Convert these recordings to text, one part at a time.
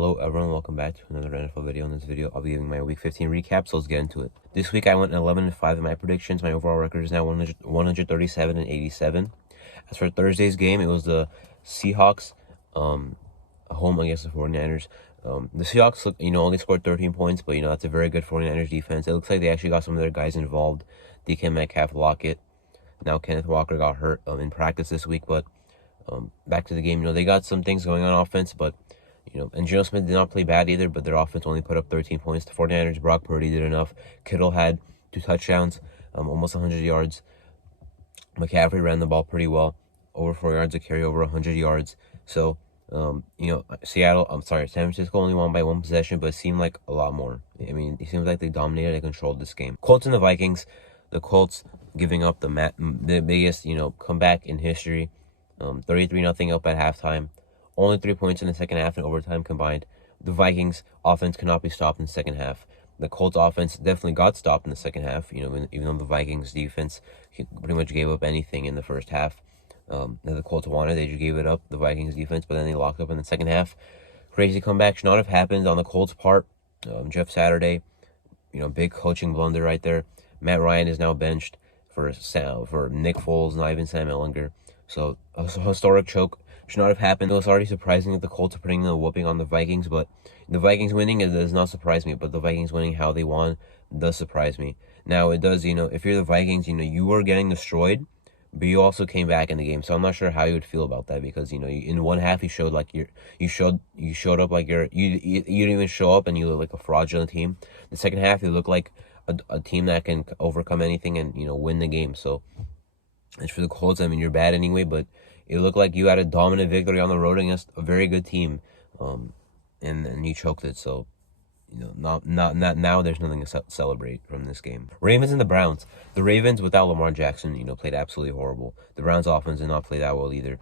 Hello everyone, welcome back to another NFL video. In this video, I'll be giving my Week 15 recap, so let's get into it. This week, I went 11-5 in my predictions. My overall record is now 137-87. As for Thursday's game, it was the Seahawks home against the 49ers. The Seahawks, only scored 13 points, but, that's a very good 49ers defense. It looks like they actually got some of their guys involved. DK Metcalf, Lockett. Now Kenneth Walker got hurt in practice this week, but back to the game, they got some things going on offense, but and Geno Smith did not play bad either, but their offense only put up 13 points. The 49ers, Brock Purdy did enough. Kittle had 2 touchdowns, almost 100 yards. McCaffrey ran the ball pretty well, over 4 yards a carry, over 100 yards. So, San Francisco only won by 1 possession, but it seemed like a lot more. I mean, it seems like they dominated and controlled this game. Colts and the Vikings. The Colts giving up the biggest, comeback in history. 33-0 up at halftime. Only 3 points in the second half and overtime combined. The Vikings offense could not be stopped in the second half. The Colts offense definitely got stopped in the second half, even though the Vikings defense pretty much gave up anything in the first half that the Colts wanted. They just gave it up, the Vikings defense, but then they locked up in the second half. Crazy comeback should not have happened on the Colts' part. Jeff Saturday, big coaching blunder right there. Matt Ryan is now benched for Nick Foles, not even Sam Ehlinger. So a historic choke should not have happened. It was already surprising that the Colts are putting a whooping on the Vikings, but the Vikings winning, it does not surprise me. But the Vikings winning how they won does surprise me. Now it does, if you're the Vikings, you were getting destroyed, but you also came back in the game. So I'm not sure how you would feel about that, because in one half you showed like you showed up like you didn't even show up and you look like a fraudulent team. The second half you look like a team that can overcome anything and win the game. So as for the Colts, I mean, you're bad anyway, but it looked like you had a dominant victory on the road against a very good team, and you choked it. So, not now. There's nothing to celebrate from this game. Ravens and the Browns. The Ravens without Lamar Jackson, played absolutely horrible. The Browns offense did not play that well either.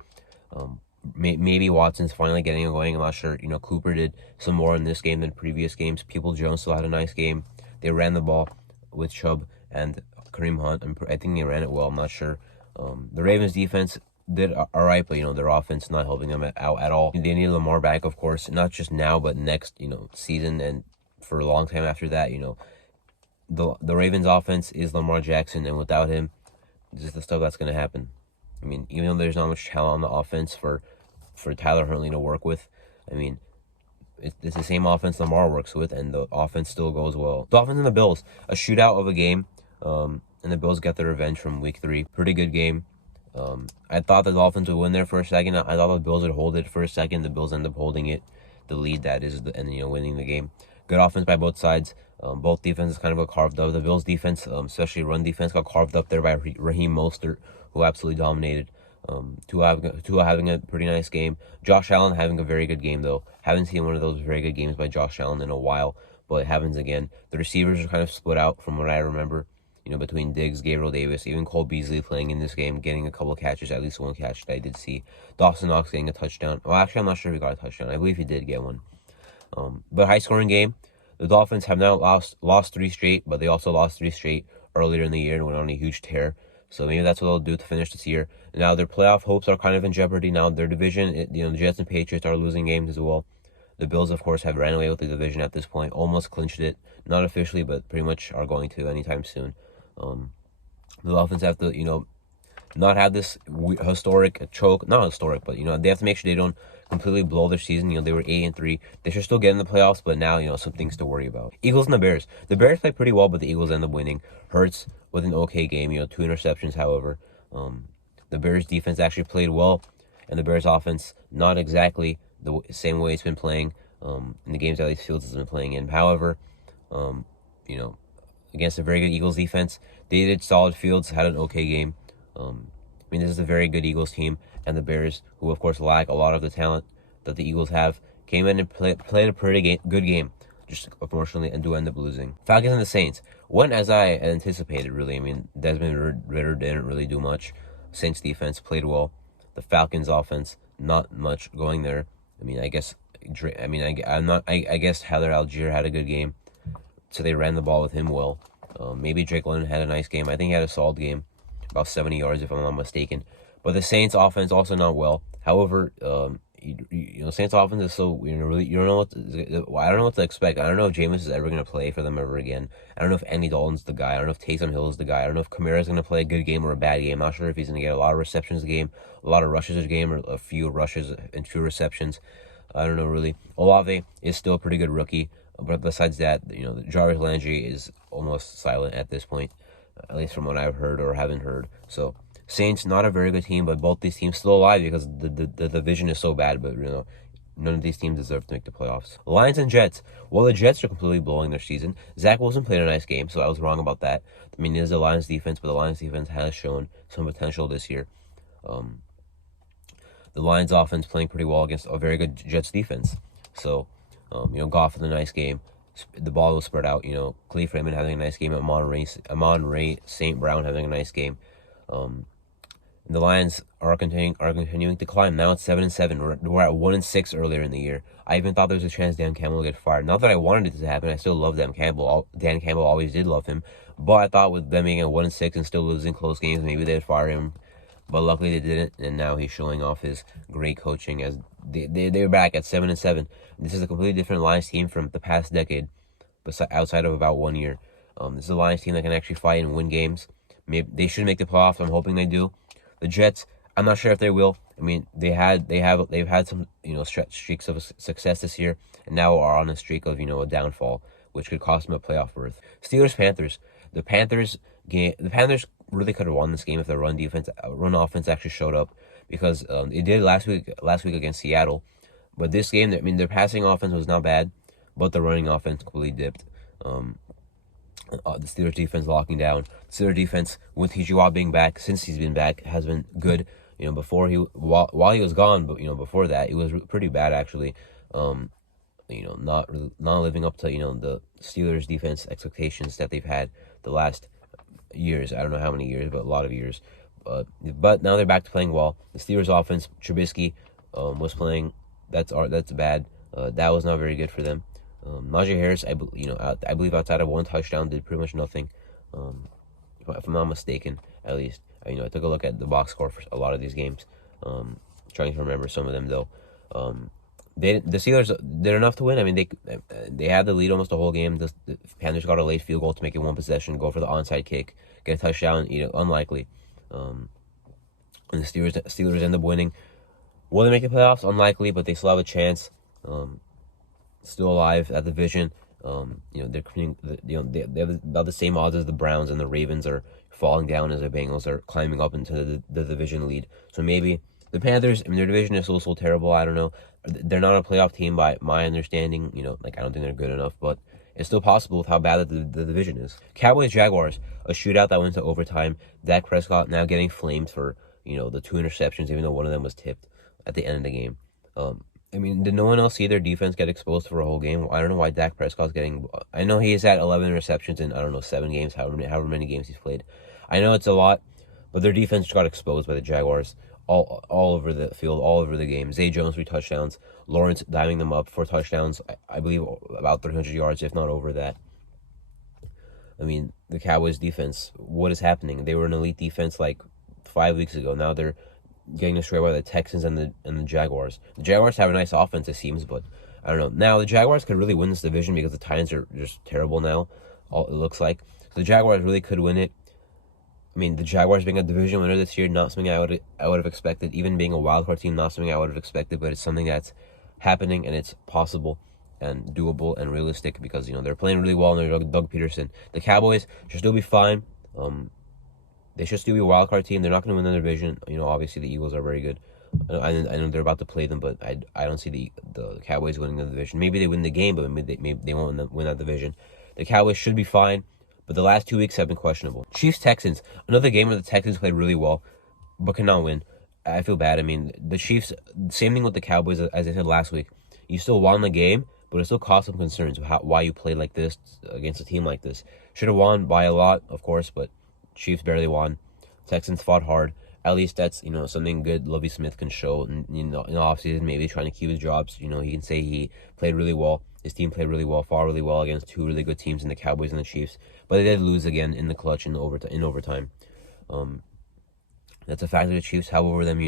Maybe Watson's finally getting it going. I'm not sure. Cooper did some more in this game than previous games. People-Jones still had a nice game. They ran the ball with Chubb and Kareem Hunt. I think they ran it well. I'm not sure. The Ravens defense did all right, but their offense not helping them out at all. They need Lamar back, of course, not just now, but next season and for a long time after that. The Ravens offense is Lamar Jackson, and without him, this is the stuff that's going to happen. I mean, even though there's not much talent on the offense for Tyler Huntley to work with, I mean, it's the same offense Lamar works with, and the offense still goes well. Dolphins and the Bills, a shootout of a game, and the Bills got their revenge from Week 3. Pretty good game. I thought the Dolphins would win there for a second. I thought the Bills would hold it for a second. The Bills end up holding it, the lead that is, and winning the game. Good offense by both sides. Both defenses kind of got carved up. The Bills defense, especially run defense, got carved up there by Raheem Mostert, who absolutely dominated. Tua having a pretty nice game. Josh Allen having a very good game, though. Haven't seen one of those very good games by Josh Allen in a while, but it happens again. The receivers are kind of split out from what I remember. Between Diggs, Gabriel Davis, even Cole Beasley playing in this game, getting a couple of catches, at least one catch that I did see. Dawson Knox getting a touchdown. Well, actually, I'm not sure if he got a touchdown. I believe he did get one. But high-scoring game. The Dolphins have now lost 3 straight, but they also lost 3 straight earlier in the year and went on a huge tear. So maybe that's what they'll do to finish this year. Now their playoff hopes are kind of in jeopardy now. Their division, the Jets and Patriots are losing games as well. The Bills, of course, have ran away with the division at this point. Almost clinched it. Not officially, but pretty much are going to anytime soon. The Dolphins have to, not have this historic choke. Not historic, but, they have to make sure they don't completely blow their season. They were 8-3. They should still get in the playoffs, but now, some things to worry about. Eagles and the Bears. The Bears play pretty well, but the Eagles end up winning. Hurts with an okay game, 2 interceptions, however. The Bears defense actually played well, and the Bears offense, not exactly the same way it's been playing in the games that Alex Fields has been playing in. However, against a very good Eagles defense, they did solid. Fields had an okay game. This is a very good Eagles team, and the Bears, who of course lack a lot of the talent that the Eagles have, came in and played a pretty good game, just unfortunately, and do end up losing. Falcons and the Saints went as I anticipated, really. Desmond Ridder didn't really do much. Saints defense played well. The Falcons offense, not much going there. I guess Heather Algier had a good game, so they ran the ball with him well. Maybe Drake London had a nice game. I think he had a solid game, about 70 yards if I'm not mistaken. But the Saints offense also not well. However, Saints offense is so really you don't know I don't know what to expect. I don't know if Jameis is ever gonna play for them ever again. I don't know if Andy Dalton's the guy. I don't know if Taysom Hill is the guy. I don't know if Kamara's gonna play a good game or a bad game. I'm not sure if he's gonna get a lot of receptions a game, a lot of rushes a game, or a few rushes and few receptions. I don't know really. Olave is still a pretty good rookie, but besides that, Jarvis Landry is almost silent at this point, at least from what I've heard or haven't heard. So Saints, not a very good team, but both these teams still alive because the division is so bad. But none of these teams deserve to make the playoffs. Lions and Jets. Well, the Jets are completely blowing their season. Zach Wilson played a nice game, so I was wrong about that. I mean, it is the Lions defense, but the Lions defense has shown some potential this year. The Lions offense playing pretty well against a very good Jets defense. So, Goff with a nice game. The ball was spread out. Cleve Raymond having a nice game. Amon-Ra St. Brown having a nice game. The Lions are continuing to climb. Now it's 7-7. We're at 1-6 earlier in the year. I even thought there was a chance Dan Campbell would get fired. Not that I wanted it to happen. I still love Dan Campbell. Dan Campbell always did love him. But I thought with them being at 1-6 and still losing close games, maybe they'd fire him. But luckily they didn't, and now he's showing off his great coaching as they're back at 7-7. This is a completely different Lions team from the past decade, outside of about 1 year. This is a Lions team that can actually fight and win games. Maybe they should make the playoffs. I'm hoping they do. The Jets, I'm not sure if they will. I mean, they've had some streaks of success this year, and now are on a streak of a downfall, which could cost them a playoff berth. Steelers Panthers. The Panthers really could have won this game if the run offense actually showed up, because it did last week against Seattle. But this game, I mean, their passing offense was not bad, but the running offense completely dipped. The Steelers defense locking down. The Steelers defense with TJ Watt being back, since he's been back, has been good. Before while he was gone, but before that, it was pretty bad actually. Not living up to the Steelers defense expectations that they've had the last years. I don't know how many years, but a lot of years. But now they're back to playing well. The Steelers offense, Trubisky was playing. That's bad. That was not very good for them. Najee Harris, I believe outside of one touchdown, did pretty much nothing. If I'm not mistaken, at least. I took a look at the box score for a lot of these games. Trying to remember some of them though. The Steelers did enough to win. I mean, they had the lead almost the whole game. The Panthers got a late field goal to make it one possession, go for the onside kick, get a touchdown. Unlikely. And the Steelers end up winning. Will they make the playoffs? Unlikely, but they still have a chance. Still alive at the division. They're they have about the same odds as the Browns, and the Ravens are falling down as the Bengals are climbing up into the division lead. So maybe the Panthers, I mean, their division is so terrible. I don't know. They're not a playoff team by my understanding. I don't think they're good enough, but it's still possible with how bad the division is. Cowboys Jaguars, a shootout that went to overtime. Dak Prescott now getting flamed for the 2 interceptions, even though one of them was tipped at the end of the game. I mean, did no one else see their defense get exposed for a whole game? I don't know why Dak Prescott's getting. I know he's had 11 receptions in 7 games, however many games he's played. I know it's a lot, but their defense got exposed by the Jaguars all over the field, all over the game. Zay Jones 3 touchdowns, Lawrence diving them up 4 touchdowns. I believe about 300 yards, if not over that. I mean, the Cowboys defense. What is happening? They were an elite defense like 5 weeks ago. Now they're getting destroyed by the Texans and the Jaguars. The Jaguars have a nice offense, it seems, but I don't know. Now the Jaguars could really win this division because the Titans are just terrible now. It looks like so the Jaguars really could win it. I mean, the Jaguars being a division winner this year, not something I would have expected. Even being a wildcard team, not something I would have expected. But it's something that's happening, and it's possible and doable and realistic because they're playing really well under Doug Peterson. The Cowboys should still be fine. They should still be a wild card team. They're not going to win the division. Obviously the Eagles are very good. I know they're about to play them, but I don't see the Cowboys winning the division. Maybe they win the game, but maybe they won't win that division. The Cowboys should be fine, but the last 2 weeks have been questionable. Chiefs Texans, another game where the Texans played really well, but cannot win. I feel bad. I mean, the Chiefs, same thing with the Cowboys as I said last week. You still won the game, but it still caused some concerns why you played like this against a team like this. Should have won by a lot, of course, but Chiefs barely won. Texans fought hard. At least that's something good Lovie Smith can show. And in the offseason, maybe trying to keep his jobs. He can say he played really well. His team played really well, fought really well against 2 really good teams in the Cowboys and the Chiefs. But they did lose again in the clutch in overtime. That's a fact that the Chiefs have over them.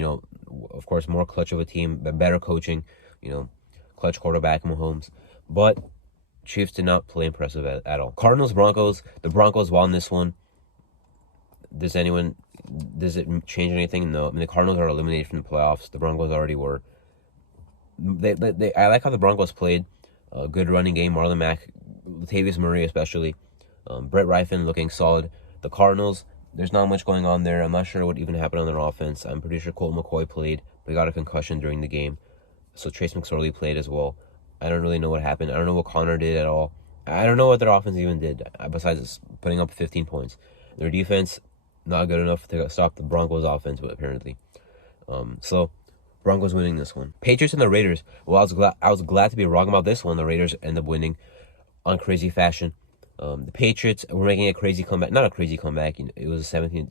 Of course, more clutch of a team, but better coaching. Clutch quarterback Mahomes, but Chiefs did not play impressive at all. Cardinals Broncos. The Broncos won this one. Does it change anything? No. I mean, the Cardinals are eliminated from the playoffs. The Broncos already were. I like how the Broncos played. Good running game. Marlon Mack, Latavius Murray especially. Brett Rypien looking solid. The Cardinals, there's not much going on there. I'm not sure what even happened on their offense. I'm pretty sure Colt McCoy played, but he got a concussion during the game. So Trace McSorley played as well. I don't really know what happened. I don't know what Connor did at all. I don't know what their offense even did, besides putting up 15 points. Their defense, not good enough to stop the Broncos' offense, apparently. So Broncos winning this one. Patriots and the Raiders. Well, I was glad to be wrong about this one. The Raiders end up winning on crazy fashion. The Patriots were making a crazy comeback. Not a crazy comeback. It was 17-3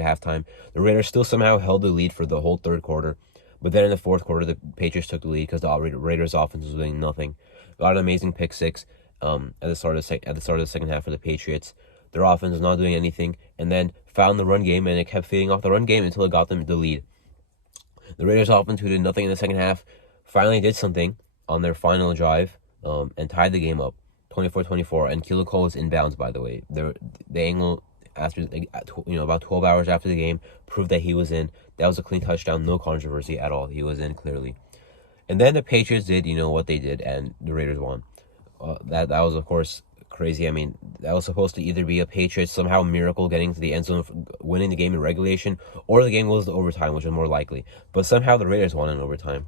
at halftime. The Raiders still somehow held the lead for the whole third quarter. But then in the fourth quarter, the Patriots took the lead because the Raiders' offense was doing nothing. Got an amazing pick six at the start of the second half for the Patriots. Their offense was not doing anything, and then found the run game, and it kept feeding off the run game until it got them the lead. The Raiders' offense, who did nothing in the second half, finally did something on their final drive and tied the game up, 24-24. And Keelan Cole was inbounds, by the way. The angle after about 12 hours after the game proved that he was in. That was a clean touchdown, no controversy at all. He was in clearly. And then the Patriots did what they did, and the Raiders won. That was, of course, crazy. I mean, that was supposed to either be a Patriots somehow miracle getting to the end zone, winning the game in regulation, or the game goes to overtime, which is more likely. But somehow the Raiders won in overtime.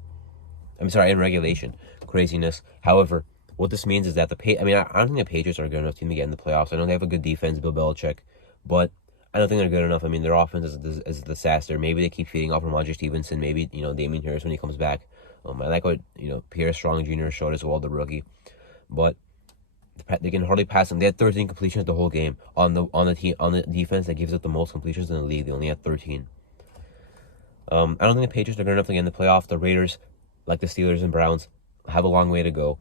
In regulation. Craziness. However, what this means is that I don't think the Patriots are a good enough team to get in the playoffs. I know they have a good defense, Bill Belichick, but I don't think they're good enough. I mean, their offense is a disaster. Maybe they keep feeding off Ramondre Stevenson. Maybe, Damien Harris when he comes back. I like what, Pierre Strong Jr. showed as well, the rookie. But they can hardly pass them. They had 13 completions the whole game on the defense that gives up the most completions in the league. They only had 13. I don't think the Patriots are good enough to get in the playoff. The Raiders, like the Steelers and Browns, have a long way to go.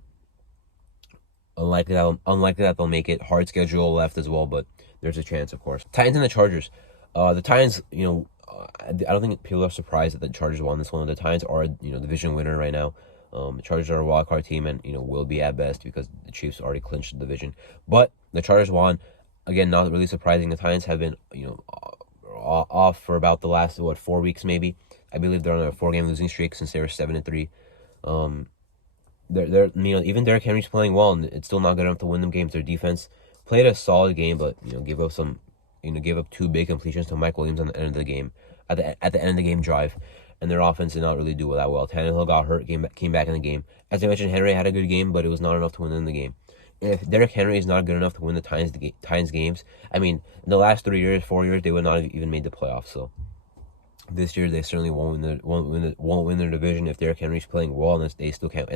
Unlikely that they'll make it. Hard schedule left as well, but there's a chance, of course. Titans and the Chargers. The Titans, I don't think people are surprised that the Chargers won this one. The Titans are, division winner right now. The Chargers are a wild card team and, will be at best because the Chiefs already clinched the division. But the Chargers won. Again, not really surprising. The Titans have been, off for about the last, 4 weeks maybe. I believe they're on a 4-game losing streak since they were 7-3. They're even Derrick Henry's playing well, and it's still not good enough to win them games. Their defense played a solid game, but gave up 2 big completions to Mike Williams on the end of the game, at the end of the game drive, and their offense did not really do that well. Tannehill got hurt, came back in the game. As I mentioned, Henry had a good game, but it was not enough to win in the game. If Derrick Henry is not good enough to win the Titans games, in the last 4 years, they would not have even made the playoffs. So this year they certainly won't win their division if Derrick Henry's playing well and they still can't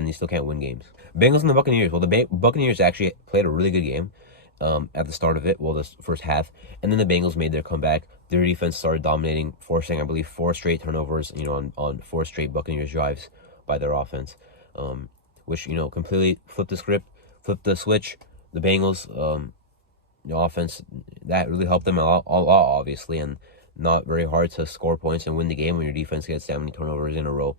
win games. Bengals and the Buccaneers. Well, the Buccaneers actually played a really good game at the start of it, the first half, and then the Bengals made their comeback. Their defense started dominating, forcing, I believe, 4 straight turnovers, on 4 straight Buccaneers drives by their offense, which completely flipped the switch. The Bengals, offense, that really helped them a lot, obviously, and not very hard to score points and win the game when your defense gets that many turnovers in a row.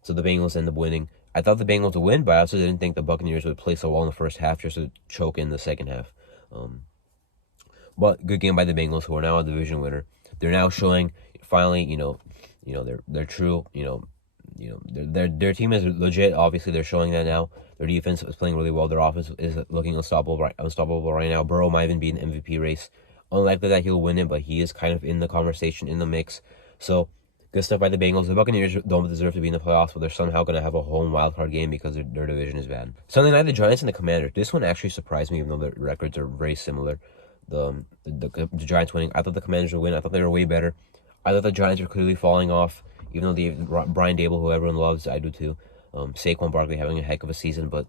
So the Bengals end up winning. I thought the Bengals would win, but I also didn't think the Buccaneers would play so well in the first half just to choke in the second half. But good game by the Bengals, who are now a division winner. They're now showing finally, they're true. Their team is legit. Obviously, they're showing that now. Their defense is playing really well. Their offense is looking unstoppable right now. Burrow might even be in the MVP race. Unlikely that he'll win it, but he is kind of in the conversation, in the mix. So, good stuff by the Bengals. The Buccaneers don't deserve to be in the playoffs, but they're somehow going to have a home wildcard game because their division is bad. Sunday night, the Giants and the Commanders. This one actually surprised me, even though the records are very similar. The Giants winning. I thought the Commanders would win. I thought they were way better. I thought the Giants were clearly falling off, even though Brian Dable, who everyone loves, I do too. Saquon Barkley having a heck of a season, but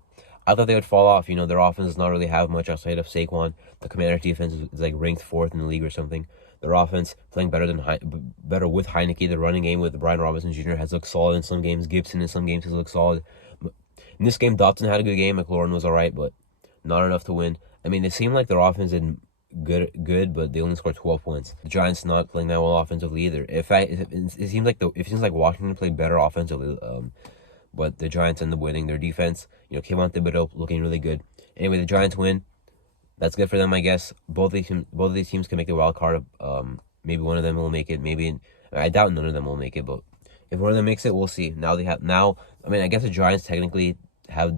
I thought they would fall off. Their offense does not really have much outside of Saquon. The Commanders' defense is like ranked 4th in the league or something. Their offense playing better with Heineke. The running game with Brian Robinson Jr. has looked solid in some games. Gibson in some games has looked solid. In this game, Dobson had a good game. McLaurin was all right, but not enough to win. It seemed like their offense did good, but they only scored 12 points. The Giants not playing that well offensively either. In fact, it seems like it seems like Washington played better offensively. But the Giants end up winning. Their defense, Kayvon Thibodeau looking really good. Anyway, the Giants win. That's good for them, I guess. Both of these teams can make the wild card. Maybe one of them will make it. Maybe I doubt none of them will make it, but if one of them makes it, we'll see. I mean, I guess the Giants technically have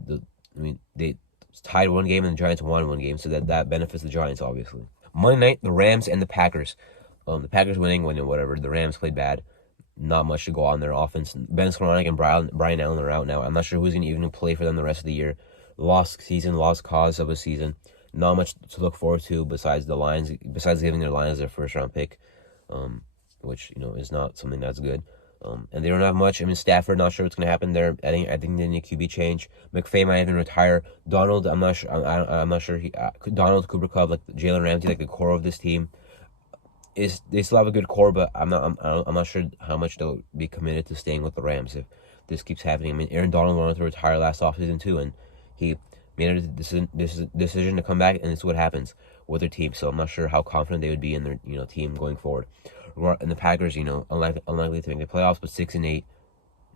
they tied one game and the Giants won one game, so that benefits the Giants obviously. Monday night, the Rams and the Packers. The Packers winning, whatever. The Rams played bad. Not much to go on their offense. Ben Skowronek and Brian Allen are out now. I'm not sure who's going to even play for them the rest of the year. Lost cause of a season. Not much to look forward to besides the Lions. Besides giving their Lions their first round pick, which is not something that's good. And they don't have much. I mean, Stafford, not sure what's going to happen there. I think they need a QB change. McVay might even retire. Donald, I'm not sure. I'm not sure. Donald, Cooper Kupp, like Jalen Ramsey, like the core of this team. They still have a good core, but I'm not sure how much they'll be committed to staying with the Rams if this keeps happening. I mean, Aaron Donald wanted to retire last offseason too, and he made a decision to come back, and it's what happens with their team. So I'm not sure how confident they would be in their team going forward. And the Packers, unlikely to make the playoffs, but 6-8.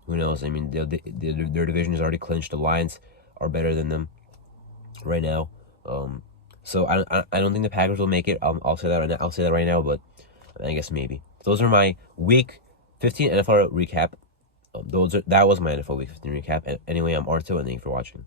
Who knows? I mean, their division is already clinched. The Lions are better than them right now. So I don't think the Packers will make it. I'll say that right now. I'll say that right now, but I guess maybe. Those are my Week 15 NFL recap. That was my NFL Week 15 recap. Anyway, I'm Arto, and thank you for watching.